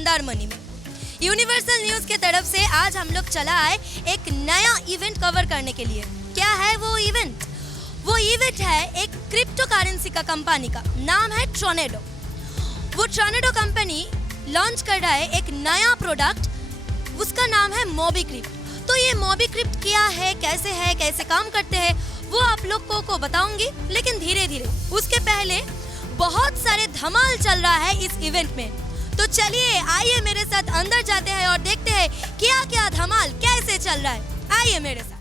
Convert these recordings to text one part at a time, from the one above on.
मंदारमनी में। Universal news के तरफ से आज हम लोग चला आए एक नया इवेंट कवर करने के लिए। क्या है वो इवेंट? वो इवेंट है एक क्रिप्टो करेंसी का कंपनी का, नाम है टोर्नेडो। वो टोर्नेडो कंपनी लॉन्च कर रहा है एक नया प्रोडक्ट, उसका नाम है मोबीक्रिप्ट। तो ये मोबीक्रिप्ट क्या है, कैसे काम करते हैं, वो आप लोग को बताऊंगी, लेकिन धीरे धीरे। उसके पहले बहुत सारे धमाल चल रहा है इस इवेंट में। तो चलिए आइए मेरे साथ अंदर जाते हैं और देखते हैं क्या क्या धमाल कैसे चल रहा है। आइए मेरे साथ।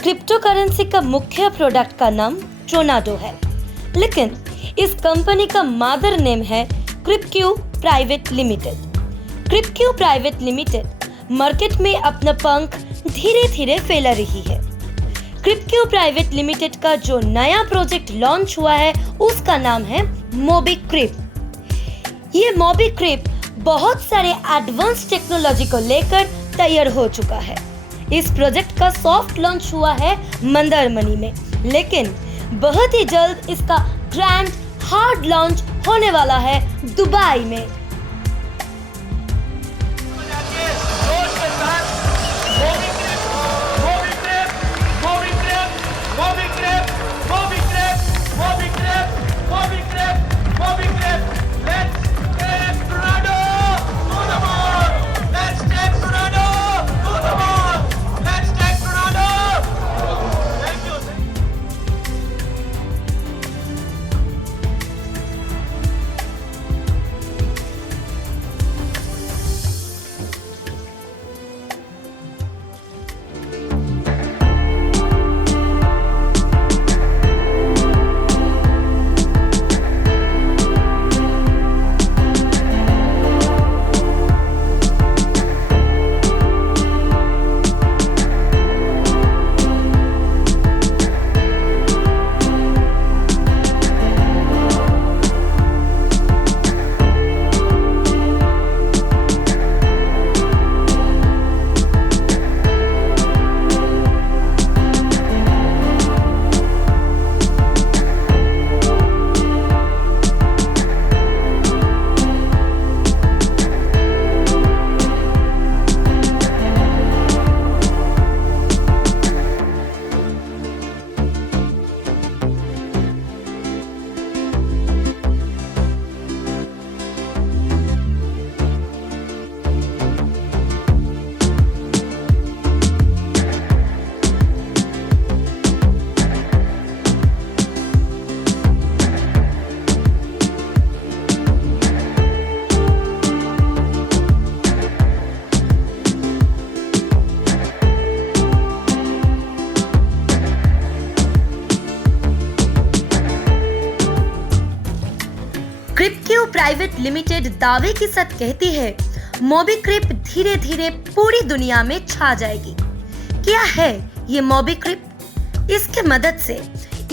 क्रिप्टो करेंसी का मुख्य प्रोडक्ट का नाम टोर्नेडो है, लेकिन इस कंपनी का मदर नेम है क्रिप्क्यू प्राइवेट लिमिटेड। क्रिप्क्यू प्राइवेट लिमिटेड मार्केट में अपना पंख धीरे धीरे फैला रही है। क्रिप्क्यू प्राइवेट लिमिटेड का जो नया प्रोजेक्ट लॉन्च हुआ है उसका नाम है मोबीक्रिप्ट। ये मोबीक्रिप्ट बहुत सारे एडवांस टेक्नोलॉजी को लेकर तैयार हो चुका है। इस प्रोजेक्ट का सॉफ्ट लॉन्च हुआ है मंदारमनी में, लेकिन बहुत ही जल्द इसका ग्रैंड हार्ड लॉन्च होने वाला है दुबई में। क्रिप्क्यू प्राइवेट लिमिटेड दावे के साथ कहती है मोबीक्रिप्ट धीरे धीरे पूरी दुनिया में छा जाएगी। क्या है ये मोबीक्रिप्ट? इसके मदद से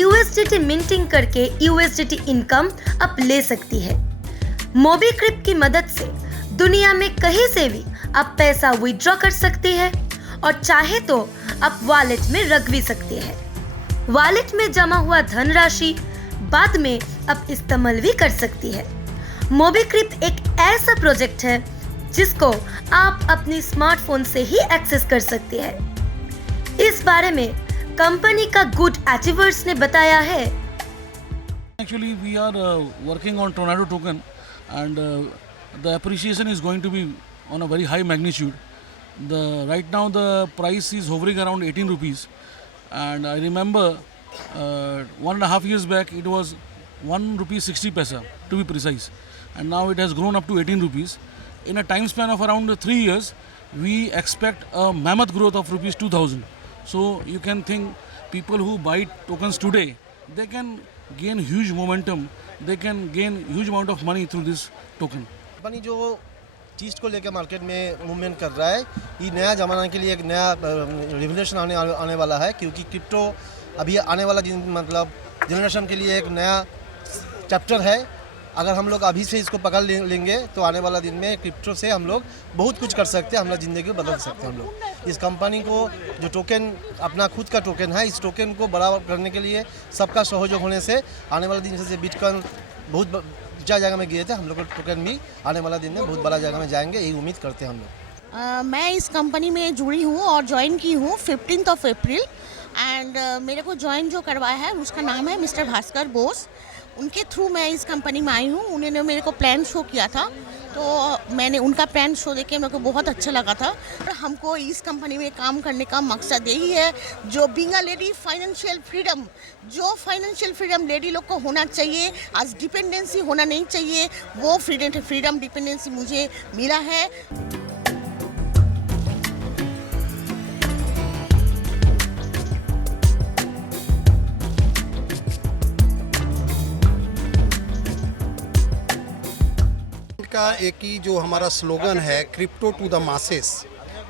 USDT मिंटिंग करके USDT इनकम आप ले सकती है। मोबीक्रिप्ट की मदद से दुनिया में कहीं से भी आप पैसा विड्रॉ कर सकती है और चाहे तो आप वॉलेट में रख भी सकती है। वॉलेट में जमा हुआ धनराशि बाद में आप इस्तेमाल भी कर सकती है। मोबीक्रिप्ट एक ऐसा प्रोजेक्ट है जिसको आप अपनी स्मार्टफोन से ही एक्सेस कर सकती है। इस बारे में कंपनी का गुड अचीवर्स ने बताया है। Actually, we are working on Tornado token, and the appreciation is going to be on a very high magnitude. Right now the price is hovering around 18 rupees, and I remember 1.5 years back it was 1 rupee 60 paisa to be precise, and now it has grown up to 18 rupees. In a time span of around 3 years, we expect a mammoth growth of rupees 2000. So you can think people who buy tokens today, they can gain huge momentum, they can gain huge amount of money through this token. Company जो चीज़ को लेकर market में movement कर रहा है। ये नया ज़माना के लिए एक नया रिवोल्यूशन आने वाला है, क्योंकि क्रिप्टो अभी आने वाला मतलब जनरेशन के लिए एक नया चैप्टर है। अगर हम लोग अभी से इसको पकड़ लेंगे तो आने वाला दिन में क्रिप्टो से हम लोग बहुत कुछ कर सकते हैं, हम लोग ज़िंदगी को बदल सकते हैं। हम लोग इस कंपनी को जो टोकन अपना खुद का टोकन है, इस टोकन को बड़ा करने के लिए सबका सहयोग होने से आने वाले दिन से बिटकॉइन बहुत ऊँचा जगह में गए थे, हम लोग का टोकन भी आने वाला दिन में बहुत बड़ा जगह में जाएंगे, यही उम्मीद करते हैं हम लोग। मैं इस कंपनी में जुड़ी हूँ और ज्वाइन की हूँ 15 अप्रैल एंड मेरे को ज्वाइन जो करवाया है उसका नाम है मिस्टर भास्कर बोस। उनके थ्रू मैं इस कंपनी में आई हूँ। उन्होंने मेरे को प्लान शो किया था, तो मैंने उनका प्लान शो देख के मेरे को बहुत अच्छा लगा था। और हमको इस कंपनी में काम करने का मकसद यही है, जो being a lady financial freedom, जो फाइनेंशियल फ्रीडम लेडी लोग को होना चाहिए, आज डिपेंडेंसी होना नहीं चाहिए, वो फ्रीडम डिपेंडेंसी मुझे मिला है। का एक ही जो हमारा स्लोगन है क्रिप्टो टू द मासेस,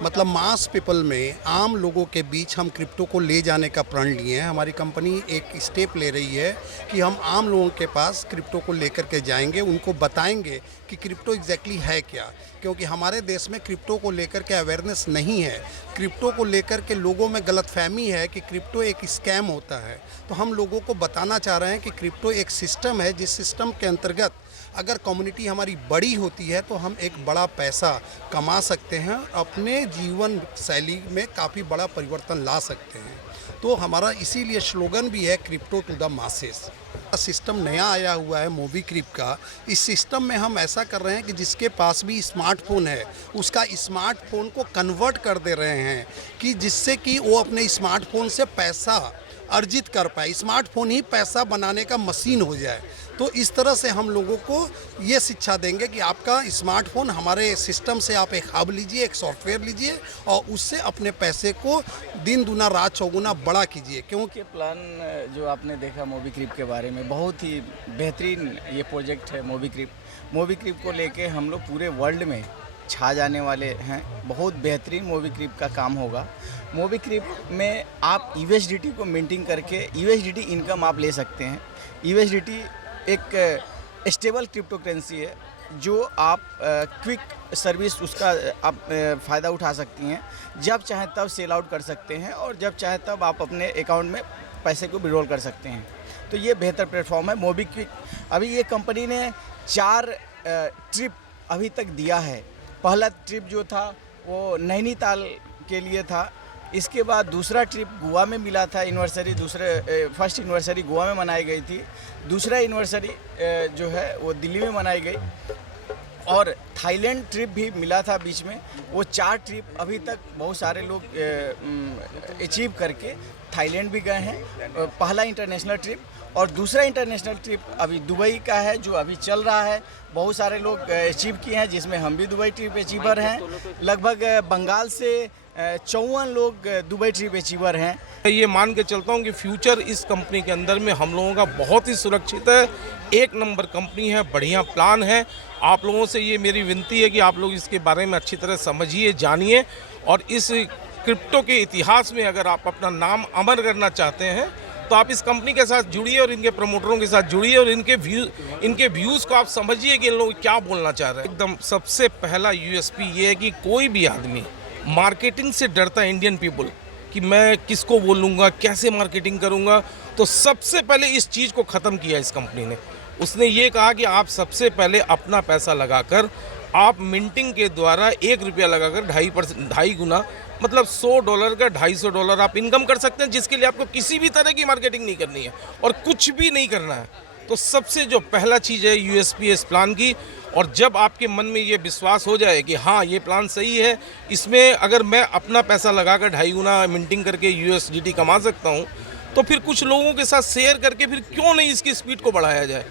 मतलब मास पीपल में, आम लोगों के बीच हम क्रिप्टो को ले जाने का प्रण लिए हैं। हमारी कंपनी एक स्टेप ले रही है कि हम आम लोगों के पास क्रिप्टो को लेकर के जाएंगे, उनको बताएंगे कि क्रिप्टो एग्जैक्टली है क्या, क्योंकि हमारे देश में क्रिप्टो को लेकर के अवेयरनेस नहीं है। क्रिप्टो को लेकर के लोगों में गलतफहमी है कि क्रिप्टो एक स्कैम होता है। तो हम लोगों को बताना चाह रहे हैं कि क्रिप्टो एक सिस्टम है, जिस सिस्टम के अंतर्गत अगर कम्युनिटी हमारी बड़ी होती है तो हम एक बड़ा पैसा कमा सकते हैं, अपने जीवन शैली में काफ़ी बड़ा परिवर्तन ला सकते हैं। तो हमारा इसीलिए स्लोगन भी है crypto to the masses. System नया आया हुआ है मोबीक्रिप का। इस सिस्टम में हम ऐसा कर रहे हैं कि जिसके पास भी स्मार्टफोन है उसका स्मार्टफोन को कन्वर्ट कर दे रहे हैं, कि जिससे कि वो अपने स्मार्टफोन से पैसा अर्जित कर पाए, स्मार्टफोन ही पैसा बनाने का मशीन हो जाए। तो इस तरह से हम लोगों को ये शिक्षा देंगे कि आपका स्मार्टफोन हमारे सिस्टम से आप एक हब लीजिए, एक सॉफ्टवेयर लीजिए और उससे अपने पैसे को दिन दुना रात चौगुना बड़ा कीजिए। क्योंकि प्लान जो आपने देखा मोबीक्रिप के बारे में, बहुत ही बेहतरीन ये प्रोजेक्ट है मोबीक्रिप को लेके हम लोग पूरे वर्ल्ड में छा जाने वाले हैं। बहुत बेहतरीन मोबीक्रिप का काम होगा। मोबीक्रिप में आप यूएसडीटी को मेंटेन करके यूएसडीटी इनकम आप ले सकते हैं। यूएसडीटी एक स्टेबल क्रिप्टो करेंसी है, जो आप क्विक सर्विस उसका आप फ़ायदा उठा सकती हैं। जब चाहें तब सेल आउट कर सकते हैं और जब चाहें तब आप अपने अकाउंट में पैसे को विड्रॉल कर सकते हैं। तो ये बेहतर प्लेटफॉर्म है मोबीक्विक। अभी ये कंपनी ने 4 ट्रिप अभी तक दिया है। पहला ट्रिप जो था वो नैनीताल के लिए था, इसके बाद दूसरा ट्रिप गोवा में मिला था एनिवर्सरी, फर्स्ट एनिवर्सरी गोवा में मनाई गई थी, दूसरा एनिवर्सरी जो है वो दिल्ली में मनाई गई, और थाईलैंड ट्रिप भी मिला था बीच में। वो 4 ट्रिप अभी तक बहुत सारे लोग अचीव करके थाईलैंड भी गए हैं, पहला इंटरनेशनल ट्रिप। और दूसरा इंटरनेशनल ट्रिप अभी दुबई का है, जो अभी चल रहा है। बहुत सारे लोग अचीव किए हैं, जिसमें हम भी दुबई ट्रिप अचीवर हैं। लगभग बंगाल से 54 लोग दुबई ट्रिप अचीवर हैं। ये मान के चलता हूँ कि फ्यूचर इस कंपनी के अंदर में हम लोगों का बहुत ही सुरक्षित है। एक नंबर कंपनी है, बढ़िया प्लान है। आप लोगों से ये मेरी विनती है कि आप लोग इसके बारे में अच्छी तरह समझिए, जानिए, और इस क्रिप्टो के इतिहास में अगर आप अपना नाम अमर करना चाहते हैं तो आप इस कंपनी के साथ जुड़िए और इनके प्रमोटरों के साथ जुड़िए और इनके व्यूज़ को आप समझिए कि इन लोग क्या बोलना चाह रहे हैं। एकदम सबसे पहला यूएसपी ये है कि कोई भी आदमी मार्केटिंग से डरता है, इंडियन पीपल, कि मैं किसको बोलूँगा, कैसे मार्केटिंग करूँगा। तो सबसे पहले इस चीज़ को ख़त्म किया इस कंपनी ने। उसने ये कहा कि आप सबसे पहले अपना पैसा लगाकर आप मिंटिंग के द्वारा 1 रुपया लगाकर 2.5 गुना, मतलब $100 का $250 आप इनकम कर सकते हैं, जिसके लिए आपको किसी भी तरह की मार्केटिंग नहीं करनी है और कुछ भी नहीं करना है। तो सबसे जो पहला चीज़ है यूएसपी इस प्लान की। और जब आपके मन में ये विश्वास हो जाए कि हाँ ये प्लान सही है, इसमें अगर मैं अपना पैसा लगाकर 2.5 गुना मिंटिंग करके यूएसडीटी कमा सकता हूँ, तो फिर कुछ लोगों के साथ शेयर करके फिर क्यों नहीं इसकी स्पीड को बढ़ाया जाए।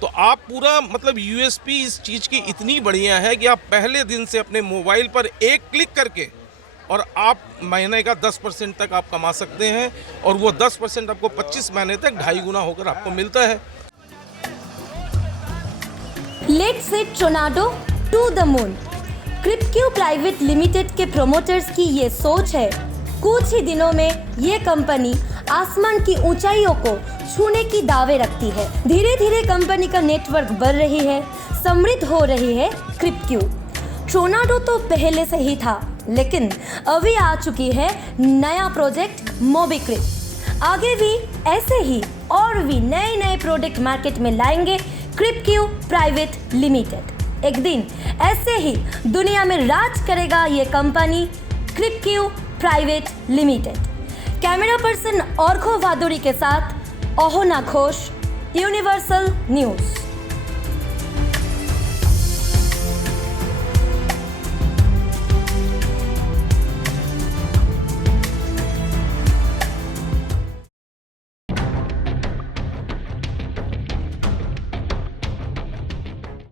तो आप पूरा मतलब यूएसपी इस चीज़ की इतनी बढ़िया है कि आप पहले दिन से अपने मोबाइल पर एक क्लिक करके और आप महीने का 10% तक आप कमा सकते हैं, और वो 10% आपको 25 महीने तक 2.5 गुना होकर आपको मिलता है। Let's say tornado to the moon. क्रिप्टक्यू प्राइवेट लिमिटेड के प्रोमोटर्स की ये सोच है, कुछ ही दिनों में ये कंपनी आसमान की ऊंचाइयों को छूने की दावे रखती है। धीरे धीरे कंपनी का नेटवर्क बढ़ रही है, समृद्ध हो रही है क्रिप्टक्यू। टोर्नाडो तो पहले से ही था, लेकिन अभी आ चुकी है नया प्रोजेक्ट मोबीक्रिप। आगे भी ऐसे ही और भी नए नए प्रोडक्ट मार्केट में लाएंगे क्रिप्टक्यू प्राइवेट लिमिटेड। एक दिन ऐसे ही दुनिया में राज करेगा ये कंपनी क्रिप्टक्यू प्राइवेट लिमिटेड। कैमरा पर्सन औरखो वादुरी के साथ अहोना घोष, यूनिवर्सल न्यूज़।